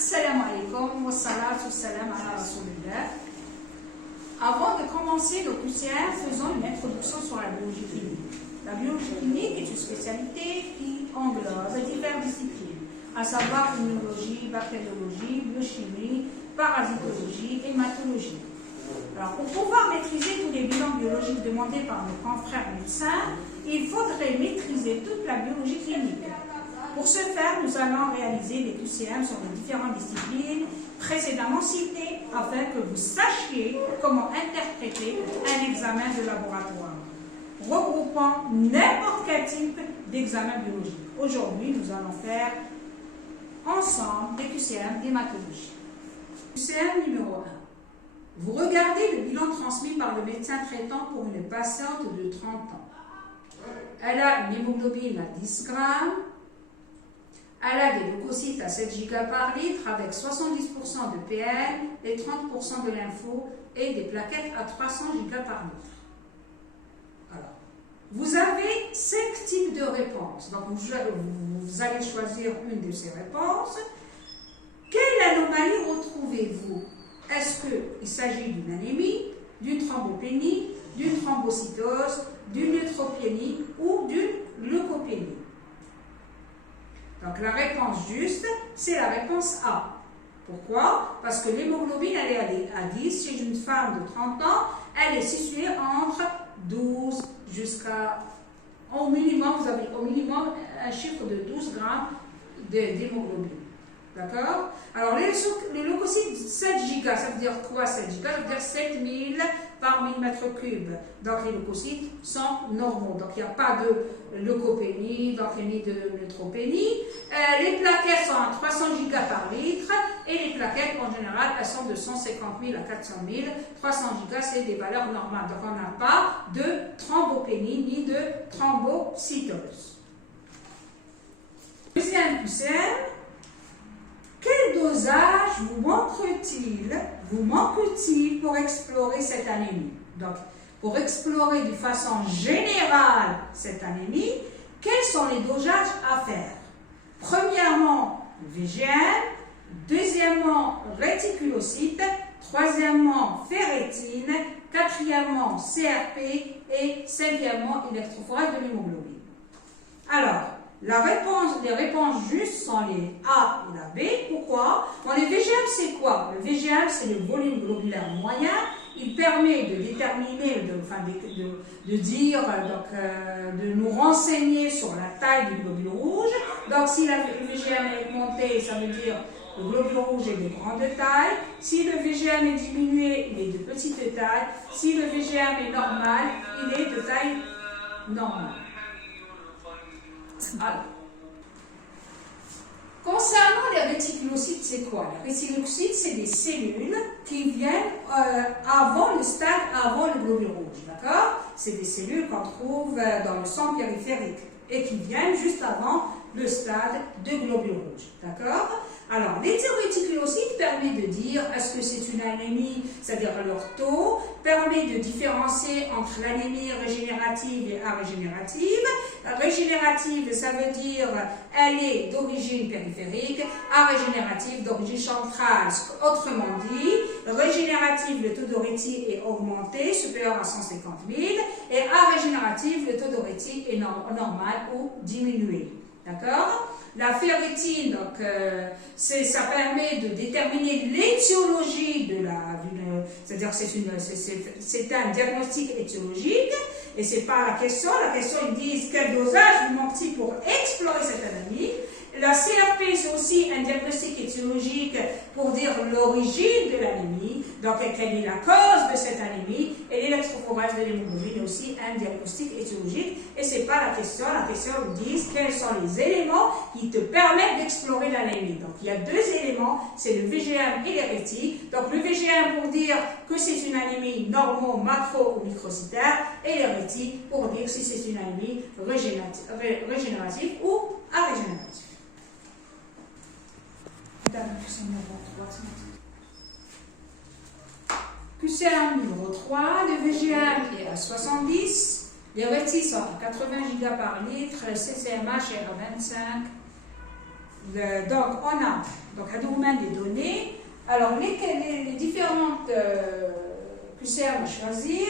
Assalamu alaikum wa salatu salam ala rasulillah. Avant de commencer le QCR, faisons une introduction sur la biologie clinique. La biologie clinique est une spécialité qui englobe diverses disciplines, à savoir immunologie, bactériologie, biochimie, parasitologie et hématologie. Alors, pour pouvoir maîtriser tous les bilans biologiques demandés par nos confrères médecins, il faudrait maîtriser toute la biologie clinique. Pour ce faire, nous allons réaliser des QCM sur les différentes disciplines précédemment citées afin que vous sachiez comment interpréter un examen de laboratoire, regroupant n'importe quel type d'examen biologique. Aujourd'hui, nous allons faire ensemble des QCM d'hématologie. QCM numéro 1. Vous regardez le bilan transmis par le médecin traitant pour une patiente de 30 ans. Elle a une hémoglobine à 10 grammes. Elle a des leucocytes à 7 Giga par litre avec 70% de PL et 30% de lympho et des plaquettes à 300 Giga par litre. Alors, vous avez 5 types de réponses. Donc, vous allez choisir une de ces réponses. Quelle anomalie retrouvez-vous? Est-ce qu'il s'agit d'une anémie, d'une thrombopénie, d'une thrombocytose, d'une neutropénie ou d'une leucopénie? Donc la réponse juste, c'est la réponse A. Pourquoi? Parce que l'hémoglobine, elle est à 10 chez une femme de 30 ans, elle est située entre 12 jusqu'à, au minimum, vous avez au minimum un chiffre de 12 grammes d'hémoglobine. D'accord? Alors les leucocytes 7 giga, ça veut dire quoi 7 giga? Ça veut dire 7000 par millimètre cube. Donc les leucocytes sont normaux. Donc il n'y a pas de leucopénie, donc il n'y a ni de neutropénie. Les plaquettes sont à 300 giga par litre et les plaquettes en général elles sont de 150 000 à 400 000. 300 giga c'est des valeurs normales. Donc on n'a pas de thrombopénie ni de thrombocytose. Deuxième QCM. Quel dosage vous manque-t-il pour explorer cette anémie? Donc, pour explorer de façon générale cette anémie, quels sont les dosages à faire? Premièrement, VGM, deuxièmement, réticulocyte, troisièmement, ferritine, quatrièmement, CRP et cinquièmement, électrophorèse de l'hémoglobine. Alors, les réponses justes sont les A et la B. Pourquoi? Les VGM, c'est quoi? Le VGM, c'est le volume globulaire moyen. Il permet de déterminer, de nous renseigner sur la taille du globule rouge. Donc, si le VGM est augmenté, ça veut dire que le globule rouge est de grande taille. Si le VGM est diminué, il est de petite taille. Si le VGM est normal, il est de taille normale. Alors, concernant les réticulocytes, c'est quoi? Les réticulocytes, c'est des cellules qui viennent avant le globule rouge, d'accord? C'est des cellules qu'on trouve dans le sang périphérique et qui viennent juste avant le stade de globule rouge, d'accord? Alors, l'hétéroréticulocyte permet de dire est-ce que c'est une anémie, c'est-à-dire leur taux, permet de différencier entre l'anémie régénérative et arégénérative. Régénérative, ça veut dire elle est d'origine périphérique, arégénérative d'origine centrale. Autrement dit, régénérative, le taux de réti est augmenté, supérieur à 150 000, et arégénérative, le taux de réti est normal ou diminué. D'accord? La ferritine, donc, ça permet de déterminer l'étiologie c'est-à-dire c'est un diagnostic étiologique et c'est pas la question. La question, ils disent quel dosage vous manque-t-il pour explorer cette anémie. La CRP, c'est aussi un diagnostic étiologique pour dire l'origine de l'anémie, donc quelle est la cause de cette anémie, et l'électrophorèse de l'hémoglobine est aussi un diagnostic étiologique, et c'est pas la question. La question, ils disent quels sont les éléments qui te permettent d'explorer l'anémie. Donc il y a deux éléments, c'est le VGM et les réti. Donc le VGM pour dire que c'est une anémie normo, macro ou microcytaire, et les réti pour dire si c'est une anémie régénérative ou arégénérative. QCM numéro 3, le VGM est à 70, les rétis sont à 80 Giga par litre, le CCMH est à 25, donc on a donc un domaine des données. Alors les différentes QCM à choisir.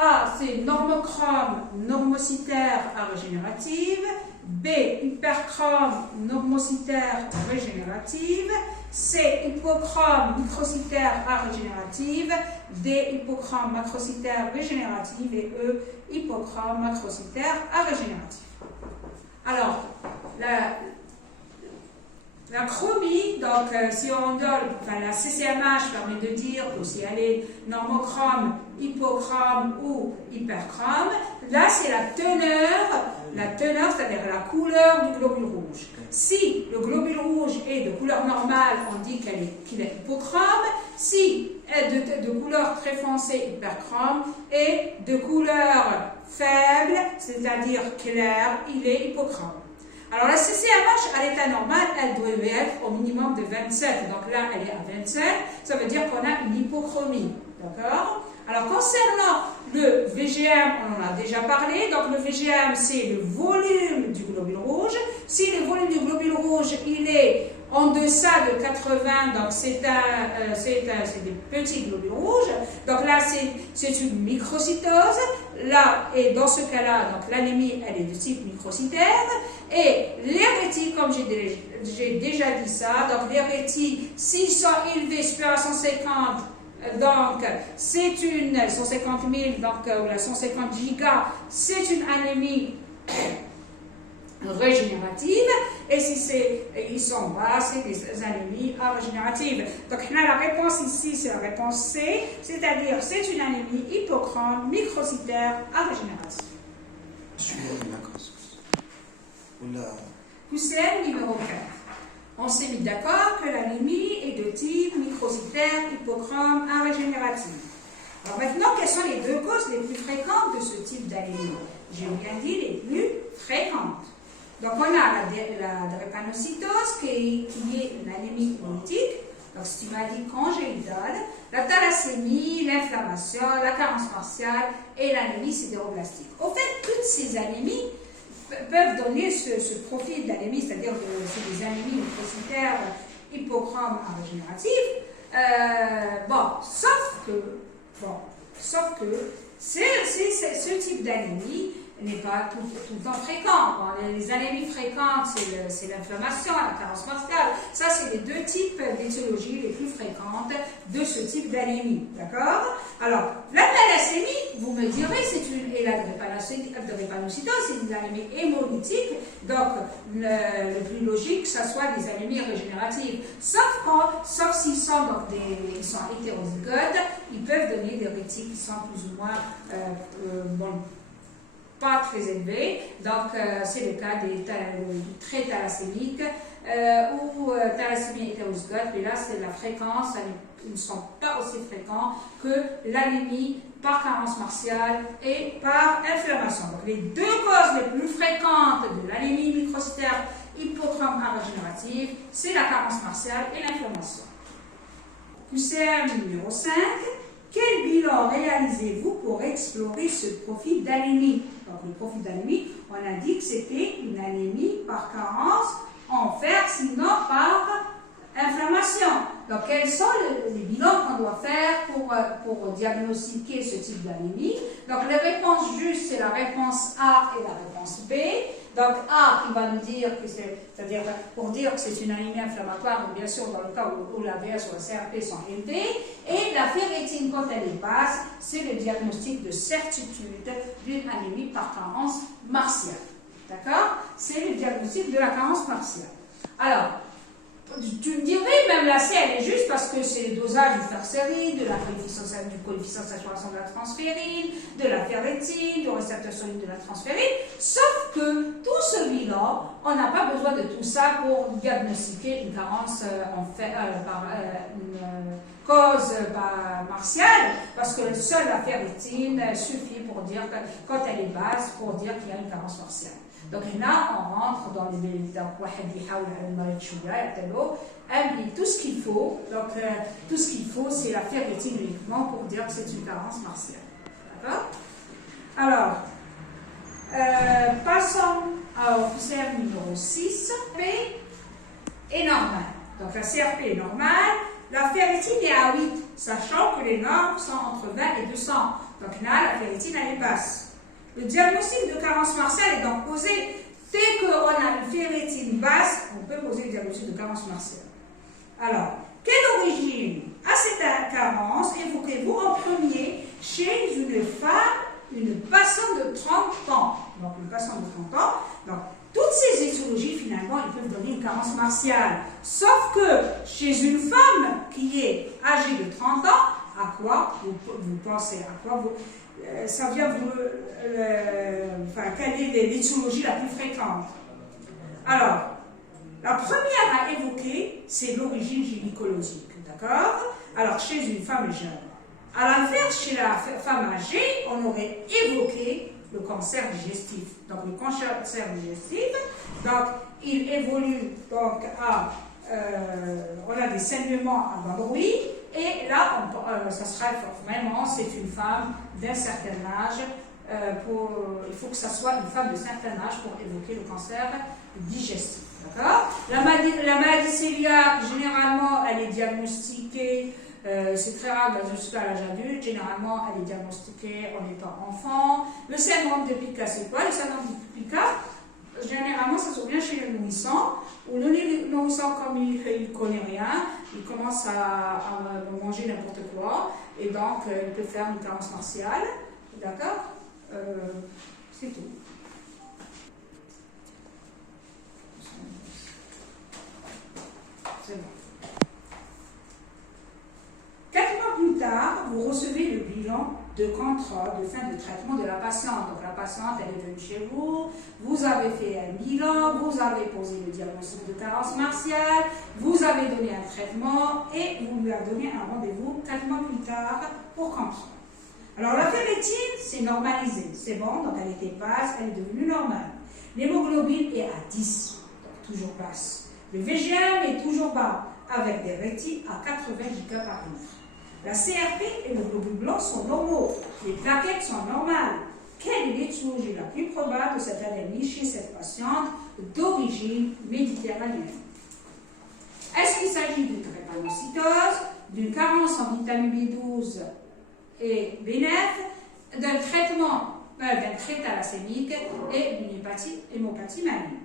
A, c'est normochrome, normocytaire à régénérative. B, hyperchrome, normocytaire régénérative. C, hypochrome, microcytaire à régénérative. D, hypochrome, macrocytaire régénérative. Et E, hypochrome, macrocytaire à régénérative. Alors, la chromie, donc si on donne, enfin la CCMH permet de dire que si elle est normochrome, hypochrome ou hyperchrome, là c'est la teneur, c'est-à-dire la couleur du globule rouge. Si le globule rouge est de couleur normale, on dit qu'il est hypochrome. Si elle est de couleur très foncée, hyperchrome, et de couleur faible, c'est-à-dire claire, il est hypochrome. Alors la CCMH à l'état normal, elle devrait être au minimum de 27. Donc là, elle est à 27. Ça veut dire qu'on a une hypochromie. D'accord? Alors concernant le VGM, on en a déjà parlé. Donc le VGM, c'est le volume du globule rouge. Si le volume du globule rouge, il est en deçà de 80, donc c'est des petits globules rouges. Donc là, c'est une microcytose. Là, et dans ce cas-là, donc l'anémie, elle est de type microcytaire. Et l'éréthie, comme j'ai déjà dit ça, donc l'éréthie, s'ils sont élevés supérieurs à 150, donc c'est une 150 000, donc ou la 150 gigas, c'est une anémie régénérative, et si ils sont bas, c'est des anémies régénératives. Donc la réponse ici, c'est la réponse C, c'est-à-dire c'est une anémie hypochrome microcytaire régénérative. QCM numéro 4. On s'est mis d'accord que l'anémie est de type microcytaire hypochrome régénérative. Alors maintenant, quelles sont les deux causes les plus fréquentes de ce type d'anémie? J'ai bien dit les plus fréquentes. Donc on a la drépanocytose qui est une anémie hémolytique, donc stigmatique congénitale, la thalassémie, l'inflammation, la carence partiale et l'anémie sidéroblastique. Au fait, toutes ces anémies peuvent donner ce profil d'anémie, c'est-à-dire que c'est des anémies microcytaires hypochrome régénératives. Sauf que ce type d'anémie n'est pas tout le temps fréquent. Bon, les anémies fréquentes, c'est l'inflammation, la carence partiale. Ça, c'est les deux types d'étiologies les plus fréquentes de ce type d'anémie. D'accord? Alors, la thalassémie, vous me direz, et la drépanocytose, c'est une anémie hémolytique. Donc, le plus logique, que ce soit des anémies régénératives. Sauf s'ils sont, ils sont hétérozygotes, ils peuvent donner des rétiques qui sont plus ou moins pas très élevés. Donc, c'est le cas des traits thalassémiques ou thalassémie hétérozygote. Et là, c'est la fréquence, ils ne sont pas aussi fréquents que l'anémie par carence martiale et par inflammation. Donc, les deux causes les plus fréquentes de l'anémie microcytaire hypochrome régénérative, c'est la carence martiale et l'inflammation. QCM numéro 5. Quel bilan réalisez-vous pour explorer ce profil d'anémie? Donc, le profil d'anémie, on a dit que c'était une anémie par carence en fer, sinon par inflammation. Donc, quels sont les bilans qu'on doit faire pour diagnostiquer ce type d'anémie? Donc, les réponses justes, c'est la réponse A et la réponse B. Donc, A qui va nous dire que c'est-à-dire pour dire que c'est une anémie inflammatoire, bien sûr, dans le cas où la VS ou la CRP sont élevées. Et la ferritine, quand elle est basse, c'est le diagnostic de certitude d'une anémie par carence martiale. D'accord? C'est le diagnostic de la carence martiale. Alors, tu me dirais, même la C, elle est juste parce que c'est le dosage du ferserine, du coefficient de saturation de la transférine, de la ferritine, du récepteur solide de la transférine. Sauf que tout ce bilan, on n'a pas besoin de tout ça pour diagnostiquer une carence par une cause martiale, parce que seule la ferritine suffit pour dire que quand elle est basse, pour dire qu'il y a une carence martiale. Donc là, on rentre dans tout ce qu'il faut. Donc tout ce qu'il faut, c'est la ferritine uniquement pour dire que c'est une carence martiale. D'accord? Alors, passons au QCM numéro 6. est normale. Donc la CRP est normale. La ferritine est à 8, sachant que les normes sont entre 20 et 200. Donc là, la ferritine, elle est basse. Le diagnostic de carence martiale est donc posé. Dès qu'on a une ferritine basse, on peut poser le diagnostic de carence martiale. Alors, quelle origine a cette carence évoquez-vous en premier chez une femme, une patiente de 30 ans? Donc, une patiente de 30 ans. Donc, toutes ces étiologies, finalement, ils peuvent donner une carence martiale. Sauf que chez une femme qui est âgée de 30 ans, à quoi vous pensez? À quoi vous, ça vient vous... quelle est l'étiologie la plus fréquente? Alors, la première à évoquer, c'est l'origine gynécologique. D'accord? Alors, chez une femme jeune. À l'inverse, chez la femme âgée, on aurait évoqué le cancer digestif. Donc, le cancer digestif, donc, il évolue donc à, on a des saignements à l'endroit, et là, ça serait vraiment, c'est une femme d'un certain âge, il faut que ça soit une femme de certain âge pour évoquer le cancer digestif. D'accord? La maladie cœliaque, généralement, elle est diagnostiquée. C'est très rare jusqu'à l'âge adulte. Généralement, elle est diagnostiquée en étant enfant. Le syndrome de Pica, c'est quoi? Le syndrome de Pica, généralement, ça se vient chez le nourrisson, où le nourrisson, comme il ne connaît rien, il commence à manger n'importe quoi, et donc il peut faire une carence martiale. D'accord? C'est tout. C'est bon. 4 mois plus tard, vous recevez le bilan de contrôle, de fin de traitement de la patiente. Donc la patiente, elle est venue chez vous, vous avez fait un bilan, vous avez posé le diagnostic de carence martiale, vous avez donné un traitement et vous lui avez donné un rendez-vous 4 mois plus tard pour contrôle. Alors la ferritine, c'est normalisé, c'est bon, donc elle était basse, elle est devenue normale. L'hémoglobine est à 10, donc toujours basse. Le VGM est toujours bas, avec des rétis à 80 giga par litre. La CRP et le globule blanc sont normaux. Les plaquettes sont normales. Quelle est l'étiologie la plus probable de cette anémie chez cette patiente d'origine méditerranéenne? Est-ce qu'il s'agit d'une drépanocytose, d'une carence en vitamine B12 et B9, d'un trait thalassémique et d'une hémopathie maligne?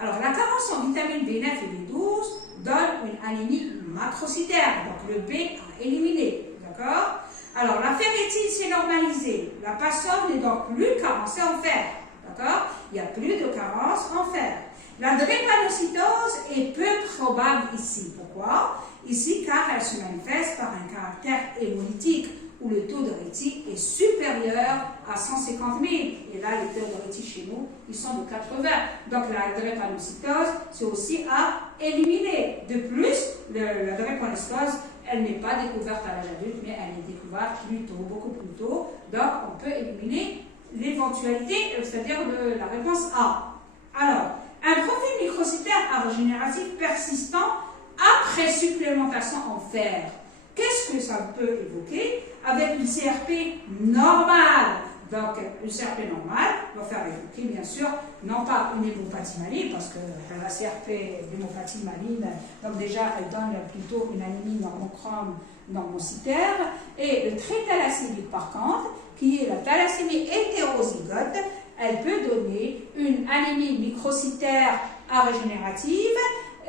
Alors, la carence en vitamine B9 et B12 donne une anémie macrocytaire, donc le B à éliminer, d'accord? Alors, la ferritine, c'est normalisé. La patiente n'est donc plus carencée en fer, d'accord? Il n'y a plus de carence en fer. La drépanocytose est peu probable ici. Pourquoi? Ici, car elle se manifeste par un caractère hémolytique, où le taux de réti est supérieur à 150 000. Et là, les taux de réti chez nous, ils sont de 80. Donc, la drépanocytose, c'est aussi à éliminer. De plus, la drépanocytose, elle n'est pas découverte à l'âge adulte, mais elle est découverte plus tôt, beaucoup plus tôt. Donc, on peut éliminer l'éventualité, c'est-à-dire la réponse A. Alors, un profil microcytaire à régénératif persistant après supplémentation en fer. Qu'est-ce que ça peut évoquer? Avec une CRP normale. Donc, une CRP normale va faire évoquer, bien sûr, non pas une hémopathie maligne, parce que la CRP, l'hémopathie maligne, donc déjà, elle donne plutôt une anémie normochrome normocytaire. Et le trait thalassémique, par contre, qui est la thalassémie hétérozygote, elle peut donner une anémie microcytaire arégénérative.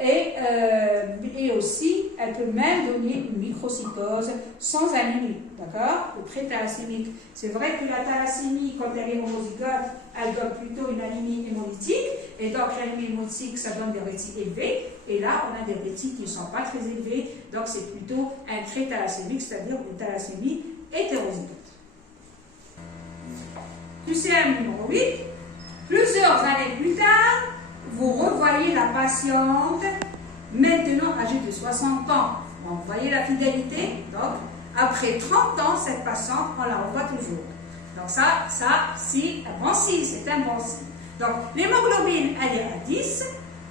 Et aussi, elle peut même donner une microcytose sans anémie, d'accord? Le trait thalassémique. C'est vrai que la thalassémie, quand elle est homozygote, elle donne plutôt une anémie hémolytique, et donc l'anémie hémolytique, ça donne des rétis élevés, et là, on a des rétis qui ne sont pas très élevés, donc c'est plutôt un trait thalassémique, c'est-à-dire une thalassémie hétérozygote. QCM numéro 8, plusieurs années plus tard, vous revoyez la patiente, maintenant âgée de 60 ans. Donc, vous voyez la fidélité. Donc, après 30 ans, cette patiente, on la revoit toujours. Donc, ça si, un bon signe, c'est un bon signe. Donc, l'hémoglobine, elle est à 10,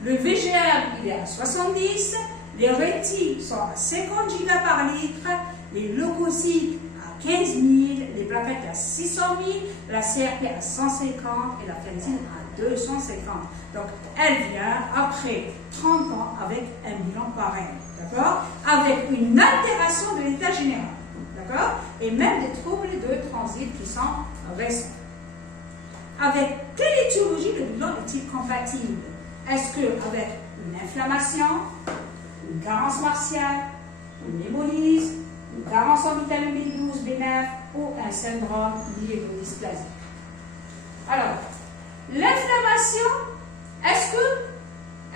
le VGM, il est à 70, les rétis sont à 50 giga par litre, les leucocytes à 15 000, les plaquettes à 600 000, la CRP à 150 et la ferritine à 250. Donc, elle vient après 30 ans avec un bilan pareil, d'accord? Avec une altération de l'état général, d'accord? Et même des troubles de transit qui sont récents. Avec quelle étiologie le bilan est-il compatible? Est-ce qu'avec une inflammation, une carence martiale, une hémolyse, une carence en vitamine B12, B9 ou un syndrome myélodysplasique? Alors, l'inflammation,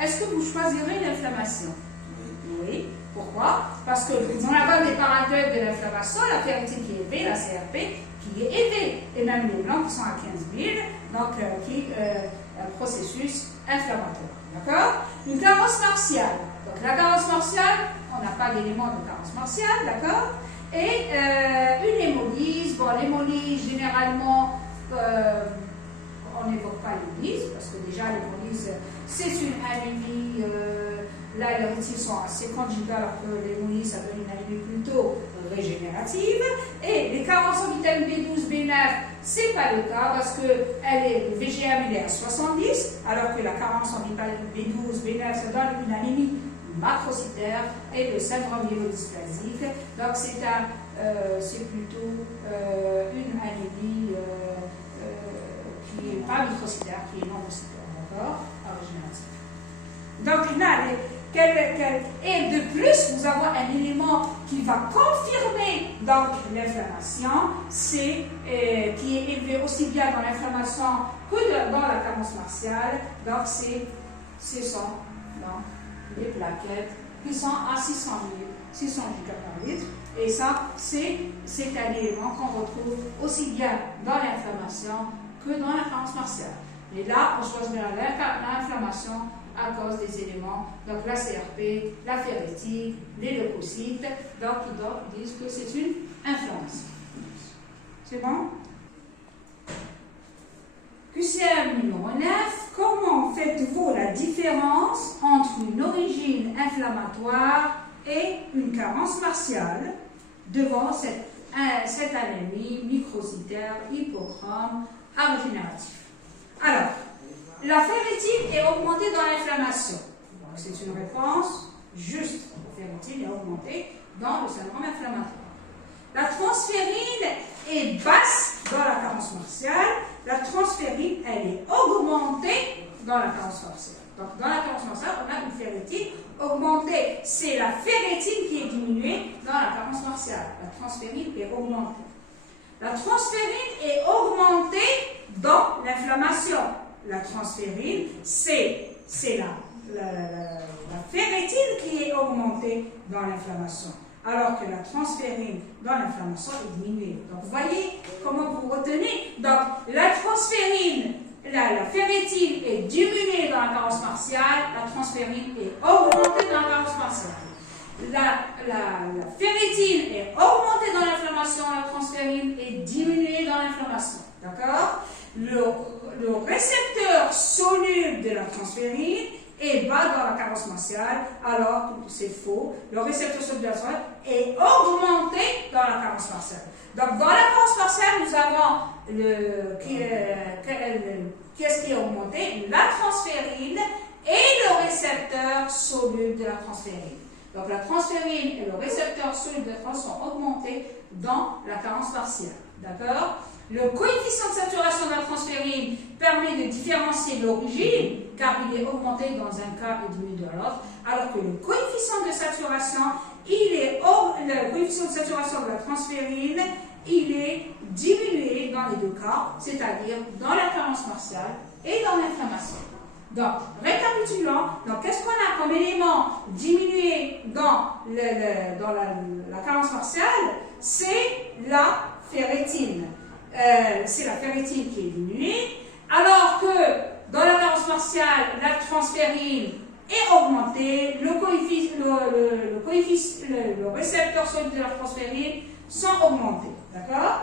est-ce que vous choisirez l'inflammation? Oui. Pourquoi? Parce que nous avons des paramètres de l'inflammation, la ferritine qui est élevée, la CRP qui est élevée, et même les blancs qui sont à 15 000, donc qui un processus inflammatoire. D'accord? Une carence martiale. Donc la carence martiale, on n'a pas d'élément de carence martiale, d'accord? Et une hémolyse. Bon, l'hémolyse, généralement, on n'évoque pas l'hémolyse, parce que déjà l'hémolyse, c'est une anémie. Là, les rétines sont assez conjugales, alors que l'hémolyse, ça donne une anémie plutôt régénérative. Et les carences en vitamine B12, B9, c'est pas le cas, parce que le VGM, il est à 70, alors que la carence en vitamine B12, B9, ça donne une anémie macrocytaire et le syndrome myélodysplasique. Donc, c'est plutôt une anémie qui n'est pas microcytaire, qui est non mocytaire, d'accord? Régénérative. Donc, là, et de plus, nous avons un élément qui va confirmer donc l'inflammation, qui est élevé aussi bien dans l'inflammation que dans la carence martiale. Donc, ce sont donc, les plaquettes qui sont à 600 gigapar-litre. Et ça, c'est un élément qu'on retrouve aussi bien dans l'inflammation que dans la carence martiale. Et là, on choisira l'inflammation à cause des éléments, donc la CRP, la ferritine, les leucocytes, donc ils disent que c'est une inflammation. C'est bon? QCM numéro 9, comment faites-vous la différence entre une origine inflammatoire et une carence martiale devant cette anémie microcytaire hypochrome arégénérative? Alors, la ferritine est augmentée dans l'inflammation. Donc, c'est une réponse juste. La ferritine est augmentée dans le syndrome inflammatoire. La transférine est basse dans la carence martiale. La transférine, elle est augmentée dans la carence martiale. Donc, dans la carence martiale, on a une ferritine augmentée. C'est la ferritine qui est diminuée dans la carence martiale. La transférine est augmentée. La transférine est augmentée dans l'inflammation. La transférine, c'est la ferritine qui est augmentée dans l'inflammation, alors que la transférine dans l'inflammation est diminuée. Donc, vous voyez comment vous retenez. Donc, la transférine, la ferritine est diminuée dans la carence martiale, la transférine est augmentée dans la carence martiale. La ferritine est augmentée dans l'inflammation, la transférine est diminuée dans l'inflammation. D'accord? Le récepteur soluble de la transférine est bas dans la carence martiale, alors que c'est faux. Le récepteur soluble de la transférine est augmenté dans la carence martiale. Donc, dans la carence martiale, nous avons qu'est-ce qui est augmenté? La transférine et le récepteur soluble de la transférine. Donc, la transférine et le récepteur soluble de la transférine sont augmentés dans la carence martiale. D'accord? Le coefficient de saturation de la transférine permet de différencier l'origine, car il est augmenté dans un cas et diminué dans l'autre, alors que le coefficient de saturation, le coefficient de saturation de la transférine, il est diminué dans les deux cas, c'est-à-dire dans la carence martiale et dans l'inflammation. Donc, récapitulons, qu'est-ce qu'on a comme élément diminué dans la carence martiale? C'est la ferritine. C'est la ferritine qui est diminuée, alors que dans la carence martiale, la transférine est augmentée, le récepteur soluble de la transférine sont augmentés. D'accord?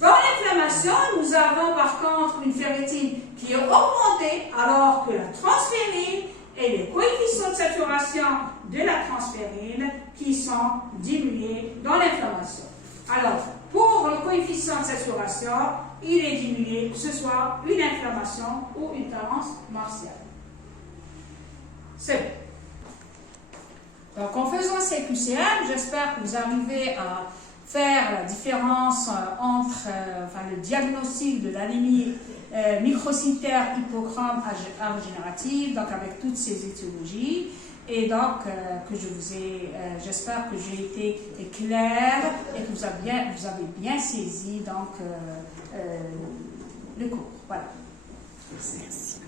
Dans l'inflammation, nous avons par contre une ferritine qui est augmentée, alors que la transférine et les coefficients de saturation de la transférine qui sont diminués dans l'inflammation. Alors, pour le coefficient de saturation, il est diminué, que ce soit une inflammation ou une carence martiale. C'est bon. Donc, en faisant ces QCM, j'espère que vous arrivez à faire la différence entre le diagnostic de l'anémie microcytaire hypochrome arogénérative, donc avec toutes ces étiologies, et donc j'espère que j'ai été claire et que vous avez bien saisi donc le cours. Voilà. Merci.